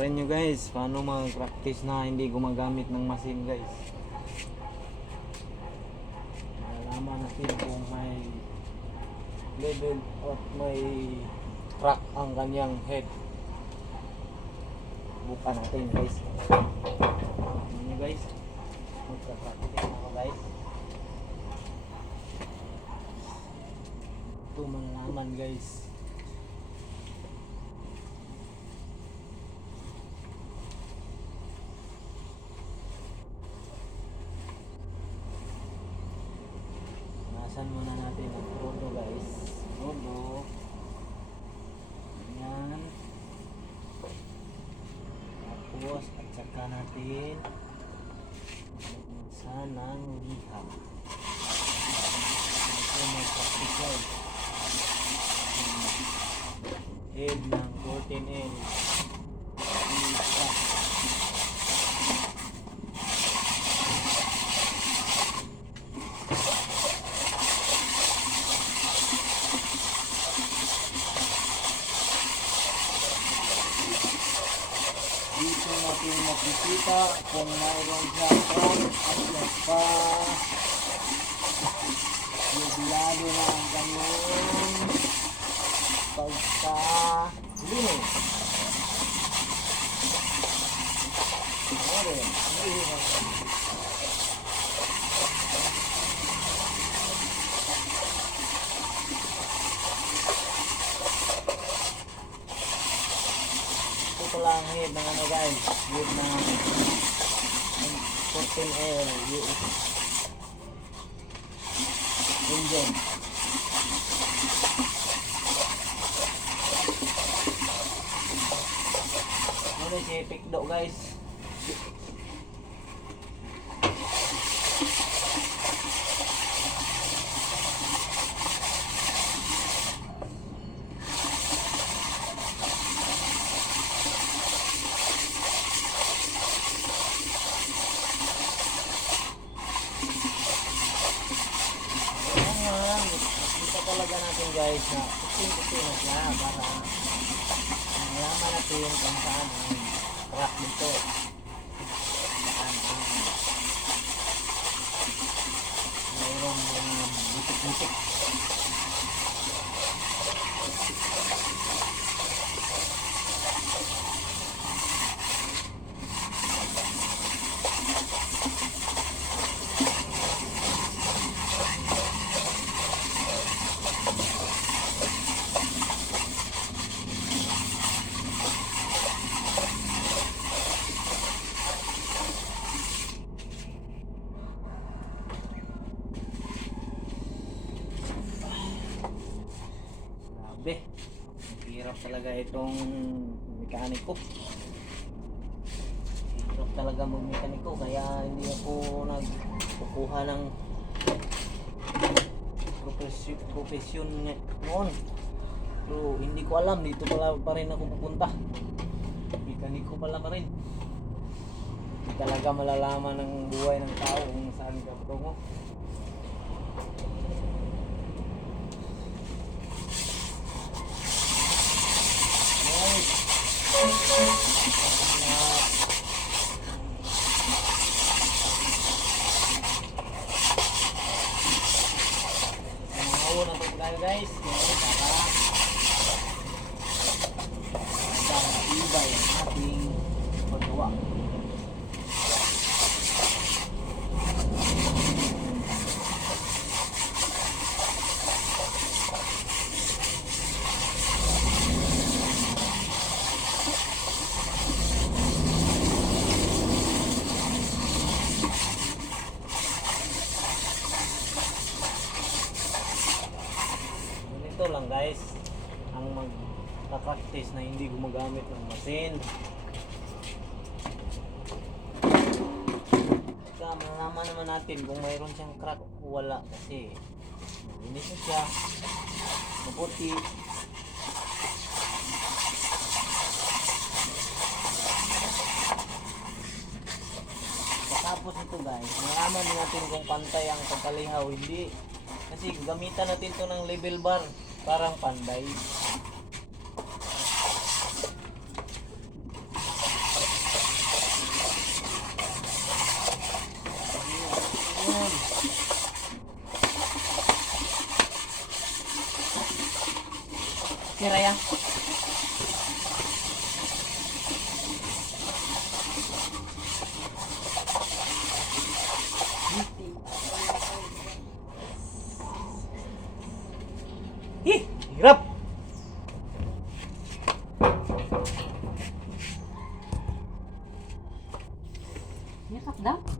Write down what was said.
Panoorin nyo guys, paano mag-practice na hindi gumagamit ng machine guys. Malalaman natin kung may level at may crack ang kanyang head. Bukan natin guys. Tingnan nyo guys, magka-practice na ako guys. Ito malalaman guys. Nasan muna natin ang rodo guys. Rodo. Ayan. Tapos at saka natin sanang liham. Ito mag-practice guys. Head ng 14L. Isa. Dito natin makikita kung mayroon siyang crack at saka yubilado na ang kanyang pagka-linis. Ito lang head ng ano guys, head ng 14L US engine. Ano si Pikdo guys. Kita talaga natin guys na putin-putin na siya para malaman natin kung saan ang crack nito. Saan ang mayroong mga butik-butik. Grabe, hirap talaga itong mekaniko. Hirap talaga mag-mekaniko kaya hindi ako nagkukuha ng profesyon noon. Pero hindi ko alam, dito pala pa rin ako pupunta. Mekaniko pala pa rin. Hindi talaga malalaman ng buhay ng tao kung saan ka patungo. Mahawo na ito tayo guys, para matibay ang ating paggawa. Ito lang guys ang mag-practice na hindi gumagamit ng machine. Kaya malalaman naman natin kung mayroon siyang crack o wala kasi malinis na siya, maputi. Tapos ito guys, malaman natin kung pantay ang pagkalihaw hindi. Kasi gamitan natin to ng level bar parang panday. Kira ya. Ih, hirap. Hirap daw.